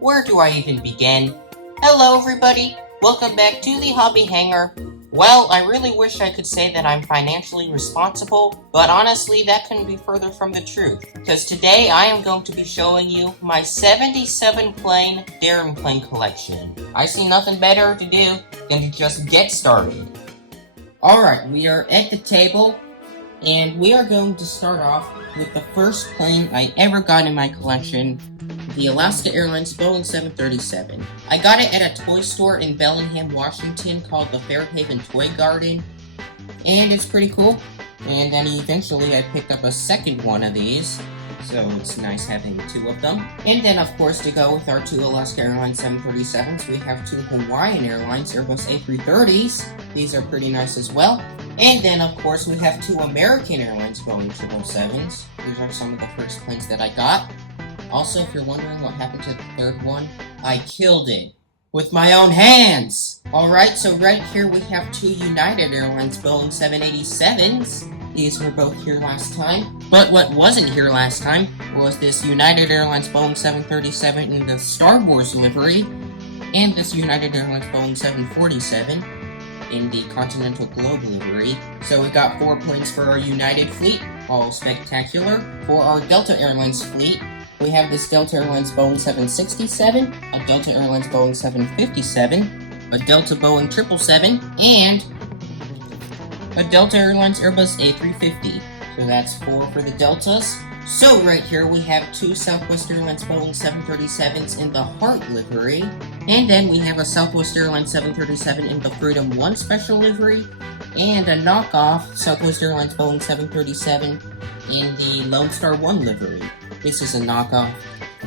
Where do I even begin? Hello everybody, welcome back to the Hobby Hangar. Well, I really wish I could say that I'm financially responsible, but honestly that couldn't be further from the truth. Because today I am going to be showing you my 77 plane Daron plane collection. I see nothing better to do than to just get started. Alright, we are at the table, and we are going to start off with the first plane I ever got in my collection, the Alaska Airlines Boeing 737. I got it at a toy store in Bellingham, Washington called the Fairhaven Toy Garden, and it's pretty cool. And then eventually I picked up a second one of these, so it's nice having two of them. And then of course, to go with our two Alaska Airlines 737s, we have two Hawaiian Airlines Airbus A330s. These are pretty nice as well. And then of course we have two American Airlines Boeing 777s. These are some of the first planes that I got. Also, if you're wondering what happened to the third one, I killed it with my own hands! Alright, so right here we have two United Airlines Boeing 787s. These were both here last time. But what wasn't here last time was this United Airlines Boeing 737 in the Star Wars livery, and this United Airlines Boeing 747 in the Continental Globe livery. So we got 4 planes for our United fleet, all spectacular. For our Delta Airlines fleet, we have this Delta Airlines Boeing 767, a Delta Airlines Boeing 757, a Delta Boeing 777, and a Delta Airlines Airbus A350. So that's 4 for the Deltas. So right here we have two Southwest Airlines Boeing 737s in the Heart livery, and then we have a Southwest Airlines 737 in the Freedom 1 special livery, and a knockoff Southwest Airlines Boeing 737 in the Lone Star 1 livery. This is a knockoff,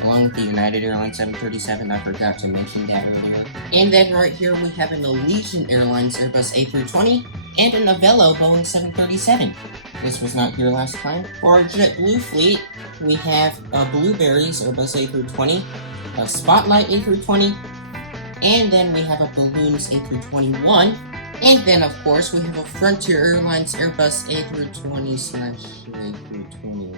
along with the United Airlines 737, I forgot to mention that earlier. And then right here we have an Allegiant Airlines Airbus A320, and an Avello Boeing 737. This was not here last time. For our JetBlue fleet, we have a Blueberries Airbus A320, a Spotlight A320, and then we have a Balloons A321, and then of course we have a Frontier Airlines Airbus A320/A321.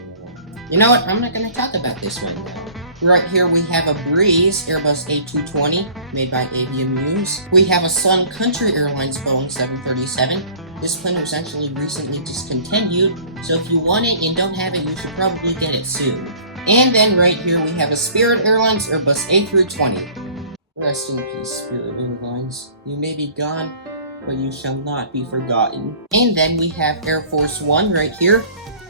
You know what, I'm not going to talk about this one now. Right here we have a Breeze Airbus A220, made by Avian Muse. We have a Sun Country Airlines Boeing 737. This plane was actually recently discontinued, so if you want it and don't have it, you should probably get it soon. And then right here we have a Spirit Airlines Airbus A320. Rest in peace, Spirit Airlines. You may be gone, but you shall not be forgotten. And then we have Air Force One right here,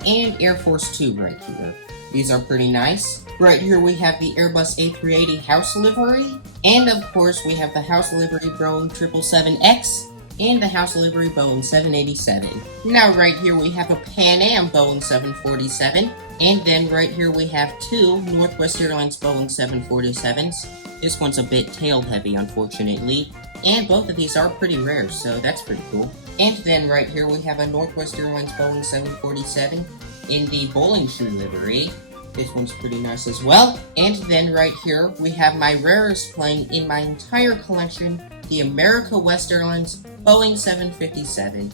and Air Force Two right here. These are pretty nice. Right here we have the Airbus A380 house livery, and of course we have the house livery Boeing 777X, and the house livery Boeing 787. Now right here we have a Pan Am Boeing 747, and then right here we have two Northwest Airlines Boeing 747s. This one's a bit tail heavy, unfortunately, and both of these are pretty rare, so that's pretty cool. And then right here we have a Northwest Airlines Boeing 747 in the bowling shoe livery. This one's pretty nice as well. And then right here we have my rarest plane in my entire collection, the America West Airlines Boeing 757.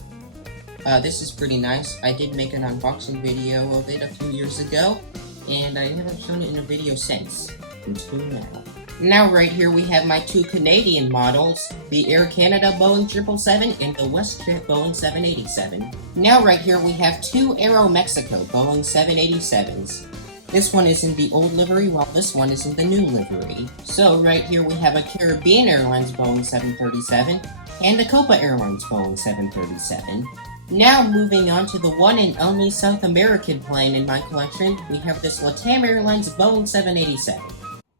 This is pretty nice. I did make an unboxing video of it a few years ago, and I haven't shown it in a video since, until now. Now right here we have my two Canadian models, the Air Canada Boeing 777 and the WestJet Boeing 787. Now right here we have two Aeromexico Boeing 787s. This one is in the old livery, while this one is in the new livery. So right here we have a Caribbean Airlines Boeing 737 and a Copa Airlines Boeing 737. Now moving on to the one and only South American plane in my collection, we have this LATAM Airlines Boeing 787.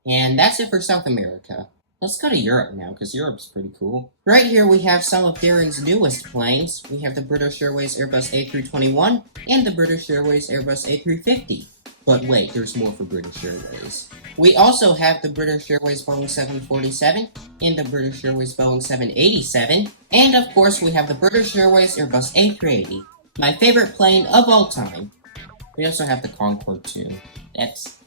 And that's it for South America. Let's go to Europe now, because Europe's pretty cool. Right here we have some of Daron's newest planes. We have the British Airways Airbus A321 and the British Airways Airbus A350. But wait, there's more for British Airways. We also have the British Airways Boeing 747 and the British Airways Boeing 787. And of course we have the British Airways Airbus A380, my favorite plane of all time. We also have the Concorde too. That's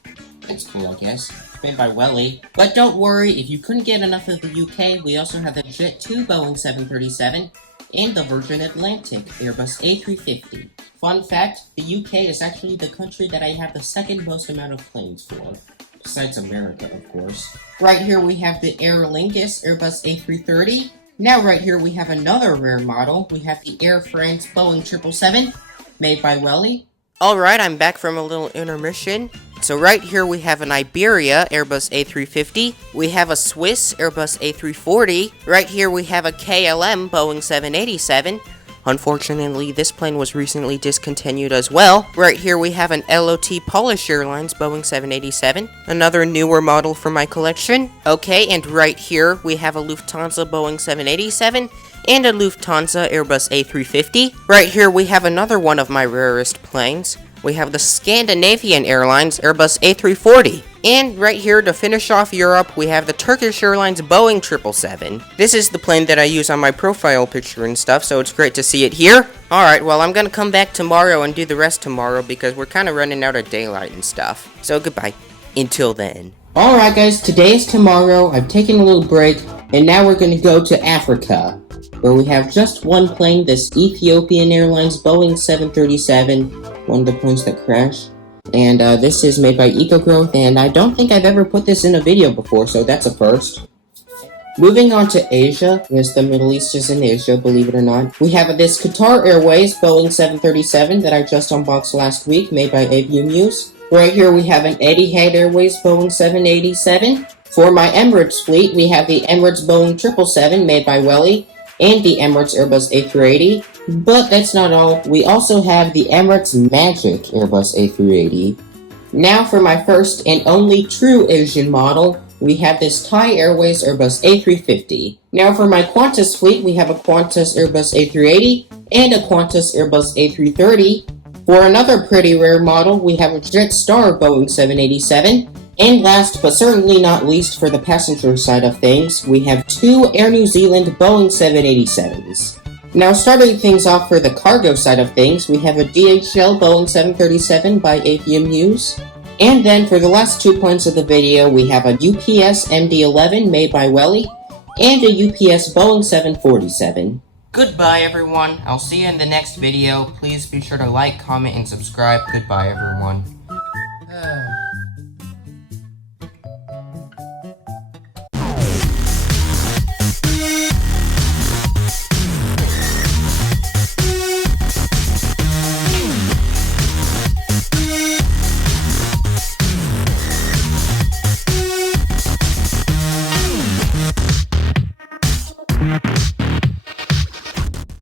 cool, I guess. It's made by Welly. But don't worry, if you couldn't get enough of the UK, we also have the Jet 2 Boeing 737 and the Virgin Atlantic Airbus A350. Fun fact, the UK is actually the country that I have the second most amount of planes for. besides America, of course. Right here we have the Aer Lingus Airbus A330. Now right here we have another rare model. We have the Air France Boeing 777, made by Welly. Alright, I'm back from a little intermission. So right here we have an Iberia Airbus A350. We have a Swiss Airbus A340. Right here we have a KLM Boeing 787. Unfortunately, this plane was recently discontinued as well. Right here we have an LOT Polish Airlines Boeing 787, another newer model for my collection. Okay, and right here we have a Lufthansa Boeing 787 and a Lufthansa Airbus A350. Right here we have another one of my rarest planes. We have the Scandinavian Airlines Airbus A340. And right here, to finish off Europe, we have the Turkish Airlines Boeing 777. This is the plane that I use on my profile picture and stuff, so it's great to see it here. Alright, well, I'm gonna come back tomorrow and do the rest tomorrow because we're kind of running out of daylight and stuff. So goodbye. Until then. Alright guys, today is tomorrow. I've taken a little break, and now we're gonna go to Africa, where we have just one plane, this Ethiopian Airlines Boeing 737, one of the planes that crashed. And this is made by EcoGrowth, and I don't think I've ever put this in a video before, so that's a first. Moving on to Asia, yes, the Middle East is in Asia, believe it or not. We have this Qatar Airways Boeing 737 that I just unboxed last week, made by Avianews. Right here we have an Etihad Airways Boeing 787. For my Emirates fleet, we have the Emirates Boeing 777 made by Welly, and the Emirates Airbus A380. But that's not all, we also have the Emirates Magic Airbus A380. Now for my first and only true Asian model, we have this Thai Airways Airbus A350. Now for my Qantas fleet, we have a Qantas Airbus A380 and a Qantas Airbus A330. For another pretty rare model, we have a Jetstar Boeing 787. And last but certainly not least, for the passenger side of things, we have two Air New Zealand Boeing 787s. Now starting things off for the cargo side of things, we have a DHL Boeing 737 by Avianews. And then for the last 2 planes of the video, we have a UPS MD-11 made by Welly, and a UPS Boeing 747. Goodbye everyone, I'll see you in the next video. Please be sure to like, comment, and subscribe. Goodbye everyone.